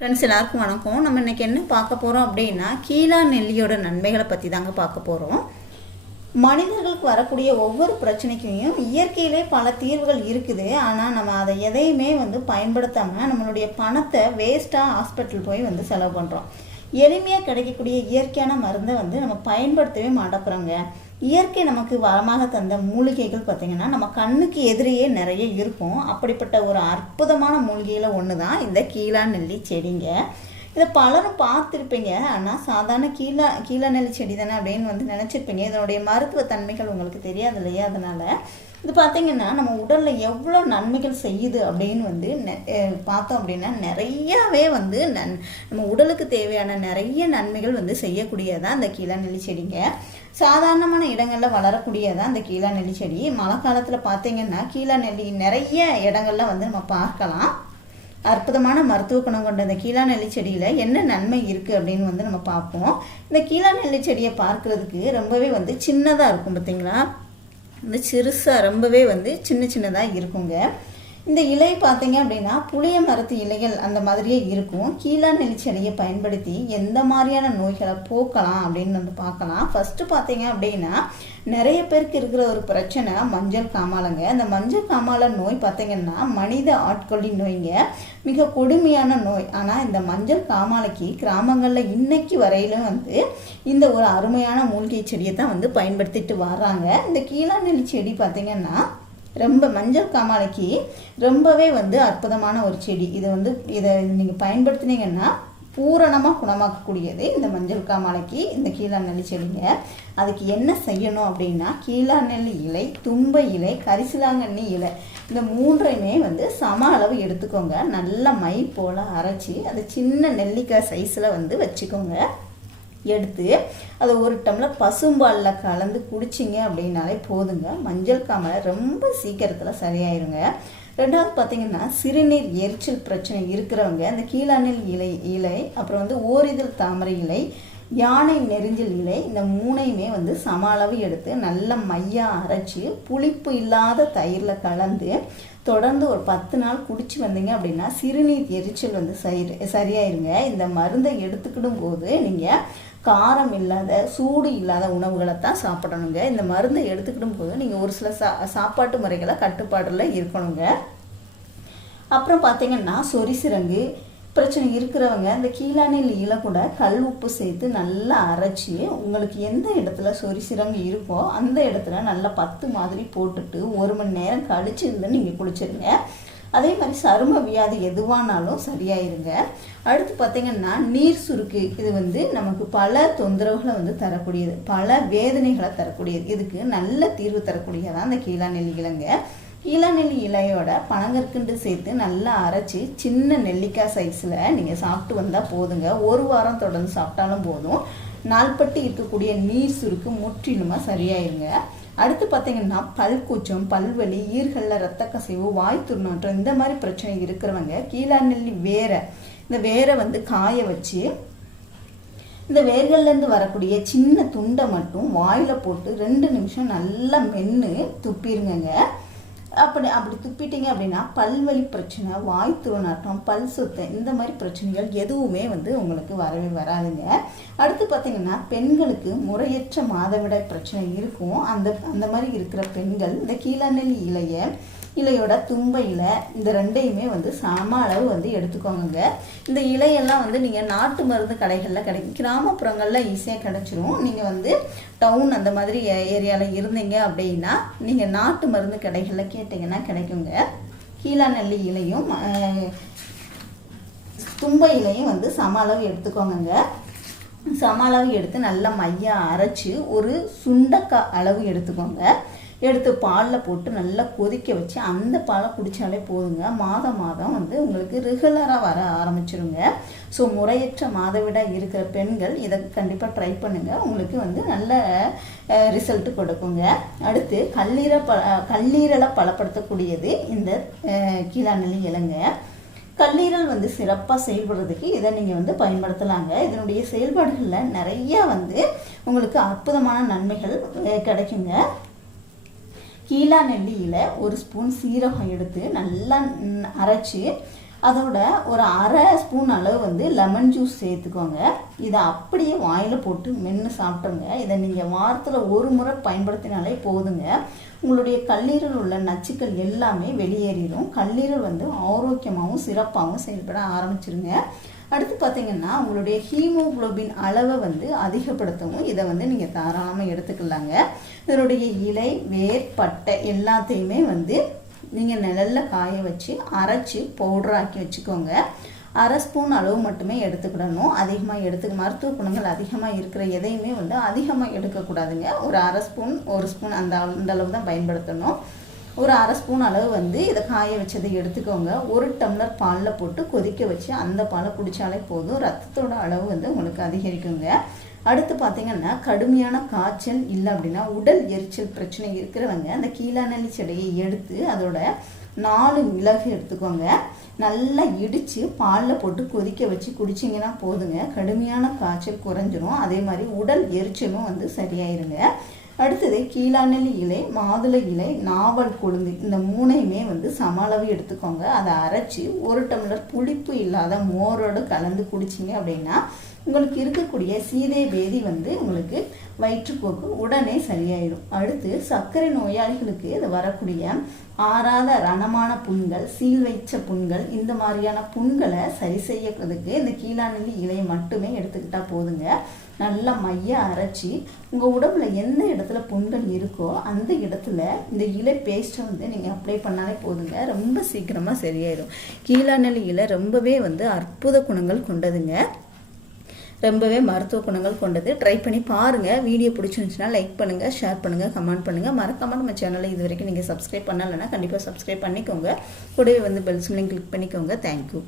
Friends எல்லாருக்கும் வணக்கம். நம்ம இன்னைக்கு என்ன பார்க்க போகிறோம் அப்படின்னா கீழா நெல்லியோட நன்மைகளை பற்றி தாங்க பார்க்க போகிறோம் மனிதர்களுக்கு வரக்கூடிய ஒவ்வொரு பிரச்சனைக்கும் இயற்கையிலே பல தீர்வுகள் இருக்குது. ஆனால் நம்ம அதை எதையுமே வந்து பயன்படுத்தாமல் நம்மளுடைய பணத்தை வேஸ்ட்டாக ஹாஸ்பிட்டல் போய் வந்து செலவு பண்ணுறோம் எளிமையாக கிடைக்கக்கூடிய இயற்கையான மருந்தை வந்து நம்ம பயன்படுத்தவே மாட்டேங்கிறோங்க இயற்கை நமக்கு வரமாக தந்த மூலிகைகள் பார்த்திங்கன்னா நம்ம கண்ணுக்கு எதிரியே நிறைய இருக்கும் அப்படிப்பட்ட ஒரு அற்புதமான மூலிகையில் ஒன்று தான் இந்த கீழா நெல்லி செடிங்க. இதை பலரும் பார்த்துருப்பீங்க. ஆனால் சாதாரண கீழா கீழா நெல்லி செடி தானே அப்படின்னு வந்து நினச்சிருப்பீங்க. இதனுடைய மருத்துவ தன்மைகள் உங்களுக்கு தெரியாது இல்லையா? அதனால் இது பார்த்தீங்கன்னா நம்ம உடலில் எவ்வளோ நன்மைகள் செய்யுது அப்படின்னு வந்து நெ- பார்த்தோம் அப்படின்னா நிறையாவே வந்து நன் நம்ம உடலுக்கு தேவையான நிறைய நன்மைகள் வந்து செய்யக்கூடியதான் அந்த கீழா நெல்லி செடிங்க. சாதாரணமான இடங்களில் வளரக்கூடியதான் அந்த கீழநெல்லி செடி. மழை காலத்தில் பார்த்தீங்கன்னா கீழா நெல்லி நிறைய இடங்கள்ல வந்து நம்ம பார்க்கலாம். அற்புதமான மருத்துவ குணம் கொண்ட இந்த கீழா நெல்லி செடியில் என்ன நன்மை இருக்குது அப்படின்னு வந்து நம்ம பார்ப்போம். இந்த கீழா நெல்லி செடியை பார்க்குறதுக்கு ரொம்பவே வந்து சின்னதாக இருக்கும் பார்த்தீங்களா வந்து சிறுசாக ரொம்பவே வந்து சின்ன சின்னதாக இருக்குங்க. இந்த இலை பார்த்தீங்க அப்படின்னா புளிய மரத்து இலைகள் அந்த மாதிரியே இருக்கும். கீழா நெல்லி செடியை பயன்படுத்தி எந்த மாதிரியான நோய்களை போக்கலாம் அப்படின்னு வந்து பார்க்கலாம். ஃபஸ்ட்டு பார்த்தீங்க அப்படின்னா நிறைய பேருக்கு இருக்கிற ஒரு பிரச்சனை மஞ்சள் காமாலைங்க. அந்த மஞ்சள் காமாலை நோய் பார்த்தீங்கன்னா மனித ஆட்கொள்ளி நோய்ங்க. மிக கொடுமையான நோய். ஆனால் இந்த மஞ்சள் காமாலைக்கு கிராமங்களில் இன்னைக்கு வரையிலும் வந்து இந்த ஒரு அருமையான மூலிகை செடியை தான் வந்து பயன்படுத்திட்டு வர்றாங்க. இந்த கீழா நெல்லி செடி பார்த்தீங்கன்னா ரொம்ப மஞ்சள் காமாலைக்கு ரொம்பவே வந்து அற்புதமான ஒரு செடி. இது வந்து இதை நீங்கள் பயன்படுத்தினீங்கன்னா பூரணமாக குணமாக்கக்கூடியது இந்த மஞ்சள் காமாலைக்கு இந்த கீழாநெல்லி செடிங்க. அதுக்கு என்ன செய்யணும் அப்படின்னா கீழாநெல்லி இலை தும்ப இலை கரிசலாங்கண்ணி இலை இந்த மூன்றையுமே வந்து சம அளவு எடுத்துக்கோங்க. நல்லா மை போல் அரைச்சி அது சின்ன நெல்லிக்காய் சைஸில் வந்து வச்சுக்கோங்க. எடுத்து அதை ஒரு டம்ளர் பசும்பாலில் கலந்து குடிச்சிங்க அப்படின்னாலே போதுங்க. மஞ்சள் காமலை ரொம்ப சீக்கிரத்தில் சரியாயிருங்க. ரெண்டாவது பார்த்தீங்கன்னா சிறுநீர் எரிச்சல் பிரச்சனை இருக்கிறவங்க அந்த கீழானில் இலை இலை அப்புறம் வந்து ஓரிதழ் தாமரை இலை யானை நெரிஞ்சல் இலை இந்த மூணையுமே வந்து சம அளவு எடுத்து நல்ல மையா அரைச்சி புளிப்பு இல்லாத தயிரில் கலந்து தொடர்ந்து ஒரு பத்து நாள் குடிச்சு வந்தீங்க அப்படின்னா சிறுநீர் எரிச்சல் வந்து சரி சரியாயிருங்க. இந்த மருந்தை எடுத்துக்கிடும் போது நீங்கள் காரம் இல்லாத சூடு இல்லாத உணவுகளை தான் சாப்பிடணுங்க. இந்த மருந்தை எடுத்துக்கிடும் போது நீங்கள் ஒரு சில சா சாப்பாட்டு முறைகளை கட்டுப்பாடில் இருக்கணுங்க. அப்புறம் பார்த்தீங்கன்னா சொரிசிரங்கு பிரச்சனை இருக்கிறவங்க இந்த கீழானில் இலை கூட கல் உப்பு சேர்த்து நல்லா அரைச்சி உங்களுக்கு எந்த இடத்துல சொரிசிரங்கு இருக்கோ அந்த இடத்துல நல்லா பத்து மாதிரி போட்டுட்டு ஒரு மணி நேரம் கழிச்சு இருந்து நீங்கள் குளிச்சிருங்க. அதே மாதிரி சரும வியாதி எதுவானாலும் சரியாயிருங்க. அடுத்து பார்த்தீங்கன்னா நீர் சுருக்கு. இது வந்து நமக்கு பல தொந்தரவுகளை வந்து தரக்கூடியது. பல வேதனைகளை தரக்கூடியது. இதுக்கு நல்ல தீர்வு தரக்கூடியதான் அந்த கீழா நெல்லி இலைங்க. கீழா நெல்லி இலையோட பனங்கற்கண்டு சேர்த்து நல்லா அரைச்சி சின்ன நெல்லிக்காய் சைஸில் நீங்கள் சாப்பிட்டு வந்தால் போதுங்க. ஒரு வாரம் தொடர்ந்து சாப்பிட்டாலும் போதும். நாள்பட்டு இருக்கக்கூடிய நீர் சுருக்கு முற்றிலுமாக சரியாயிருங்க. அடுத்து பார்த்தீங்கன்னா பல் கூச்சம் பல்வலி ஈர்களில் ரத்த கசிவு வாய் துர்நாற்றம் இந்த மாதிரி பிரச்சனை இருக்கிறவங்க கீழா நெல்லி வேரை இந்த வேரை வந்து காய வச்சு இந்த வேர்கள்லேருந்து வரக்கூடிய சின்ன துண்டை மட்டும் வாயில் போட்டு ரெண்டு நிமிஷம் நல்லா மென்று துப்பிருங்கங்க. அப்படி அப்படி துப்பிட்டீங்க அப்படின்னா பல்வலி பிரச்சனை வாய் துர்நாற்றம் பல் சுத்தம் இந்த மாதிரி பிரச்சனைகள் எதுவுமே வந்து உங்களுக்கு வரவே வராதுங்க. அடுத்து பார்த்தீங்கன்னா பெண்களுக்கு முறையற்ற மாதவிடாய் பிரச்சனை இருக்கும். அந்த அந்த மாதிரி இருக்கிற பெண்கள் இந்த கீழநெல் இலையை இலையோட தும்ப இலை இந்த ரெண்டையுமே வந்து சம அளவு வந்து எடுத்துக்கோங்க இந்த இலையெல்லாம் வந்து நீங்கள் நாட்டு மருந்து கடைகளில் கிடைக்கும். கிராமப்புறங்களில் ஈஸியாக கிடைச்சிரும். நீங்கள் வந்து டவுன் அந்த மாதிரி ஏரியாவில் இருந்தீங்க அப்படின்னா நீங்கள் நாட்டு மருந்து கடைகளில் கேட்டிங்கன்னா கிடைக்குங்க. கீழா நெல்லி இலையும் தும்ப இலையும் வந்து சம அளவு எடுத்துக்கோங்க சம அளவு எடுத்து நல்லா மையா அரைச்சி ஒரு சுண்டக்காய் அளவு எடுத்துக்கோங்க. எடுத்து பாலில் போட்டு நல்லா கொதிக்க வச்சு அந்த பாலை குடித்தாலே போதுங்க. மாதம் மாதம் வந்து உங்களுக்கு ரெகுலராக வர ஆரம்பிச்சிருங்க. ஸோ முறையற்ற மாதவிடாய் இருக்கிற பெண்கள் இதை கண்டிப்பாக ட்ரை பண்ணுங்கள் உங்களுக்கு வந்து நல்ல ரிசல்ட் கொடுக்குங்க. அடுத்து கல்லீரை ப கல்லீரலை பலப்படுத்தக்கூடியது இந்த அஹ், கீழாநெல்லி இலைங்க. கல்லீரல் வந்து சிறப்பாக செயல்படுறதுக்கு இதை நீங்கள் வந்து பயன்படுத்தலாங்க. இதனுடைய செயல்பாடுகளில் நிறைய வந்து உங்களுக்கு அற்புதமான நன்மைகள் கிடைக்குங்க. கீழா நெல்லியில் ஒரு ஸ்பூன் சீரகம் எடுத்து நல்லா அரைச்சி அரைச்சு அதோட ஒரு அரை ஸ்பூன் அளவு வந்து லெமன் ஜூஸ் சேர்த்துக்கோங்க. இதை அப்படியே வாயில் போட்டு மென்று சாப்பிட்டுங்க. இதை நீங்கள் வாரத்தில் ஒரு முறை பயன்படுத்தினாலே போதுங்க. உங்களுடைய கல்லீரல் உள்ள நச்சுக்கள் எல்லாமே வெளியேறிடும் கல்லீரல் வந்து ஆரோக்கியமாகவும் சிறப்பாகவும் செயல்பட ஆரம்பிச்சிருங்க. அடுத்து பார்த்தீங்கன்னா உங்களுடைய ஹீமோகுளோபின் அளவை வந்து அதிகப்படுத்தவும் இதை வந்து நீங்கள் தாராளமாக எடுத்துக்கலாங்க. இதனுடைய இலை வேர் பட்டை எல்லாத்தையுமே வந்து நீங்கள் நிழலில் காய வச்சு அரைச்சி பவுடராக்கி வச்சுக்கோங்க. அரை ஸ்பூன் அளவு மட்டுமே எடுத்துக்கிடணும். அதிகமாக எடுத்துக்க மருத்துவ குணங்கள் அதிகமாக இருக்கிற எதையுமே வந்து அதிகமாக எடுக்கக்கூடாதுங்க. ஒரு அரை ஸ்பூன் ஒரு ஸ்பூன் அந்த அந்த அளவு தான் பயன்படுத்தணும். ஒரு அரை ஸ்பூன் அளவு வந்து இதை காய வச்சதை எடுத்துக்கோங்க. ஒரு டம்ளர் பாலில் போட்டு கொதிக்க வச்சு அந்த பாலை குடித்தாலே போதும். ரத்தத்தோட அளவு வந்து உங்களுக்கு அதிகரிக்குங்க. அடுத்து பார்த்தீங்கன்னா கடுமையான காய்ச்சல் இல்லை அப்படின்னா உடல் எரிச்சல் பிரச்சனை இருக்கிறவங்க அந்த கீழாநெல்லி செடியை எடுத்து அதோட நாலு மிளகு எடுத்துக்கோங்க. நல்லா இடித்து பாலில் போட்டு கொதிக்க வச்சு குடிச்சிங்கன்னா போதுங்க. கடுமையான காய்ச்சல் குறைஞ்சிரும். அதே மாதிரி உடல் எரிச்சலும் வந்து சரியாயிருங்க. அடுத்தது கீழாநெல்லி இலை மாதுளை இலை நாவல் கொழுந்து இந்த மூணையுமே வந்து சம அளவு எடுத்துக்கோங்க. அதை அரைச்சி ஒரு டம்ளர் புளிப்பு இல்லாத மோரோடு கலந்து குடிச்சிங்க அப்படின்னா உங்களுக்கு இருக்கக்கூடிய சீதை பேதி வந்து உங்களுக்கு வயிற்றுப்போக்கு உடனே சரியாயிடும் அடுத்து சர்க்கரை நோயாளிகளுக்கு இது வரக்கூடிய ஆறாத ரணமான புண்கள் சீல் வைச்ச புண்கள் இந்த மாதிரியான புண்களை சரி செய்யறதுக்கு இந்த கீழாநெல்லி இலையை மட்டுமே எடுத்துக்கிட்டா போதுங்க. நல்லா மைய அரைச்சி உங்கள் உடம்புல எந்த இடத்துல புண்கள் இருக்கோ அந்த இடத்துல இந்த இலை பேஸ்ட்டை வந்து நீங்கள் அப்ளை பண்ணாலே போதுங்க. ரொம்ப சீக்கிரமாக சரியாயிடும் கீழாநெல்லி இலை ரொம்பவே வந்து அற்புத குணங்கள் கொண்டதுங்க. ரொம்பவே மருத்துவ குணங்கள் கொண்டது. ட்ரை பண்ணி பாருங்கள் வீடியோ பிடிச்சிருந்துச்சுன்னா லைக் பண்ணுங்கள் ஷேர் பண்ணுங்கள் கமெண்ட் பண்ணுங்கள் மறக்காமல் நம்ம சேனலை இது வரைக்கும் நீங்கள் சப்ஸ்கிரைப் பண்ணலைன்னா கண்டிப்பாக சப்ஸ்கிரைப் பண்ணிக்கோங்க. கூடவே வந்து பெல் கிளிக் பண்ணிக்கோங்க. தேங்க்யூ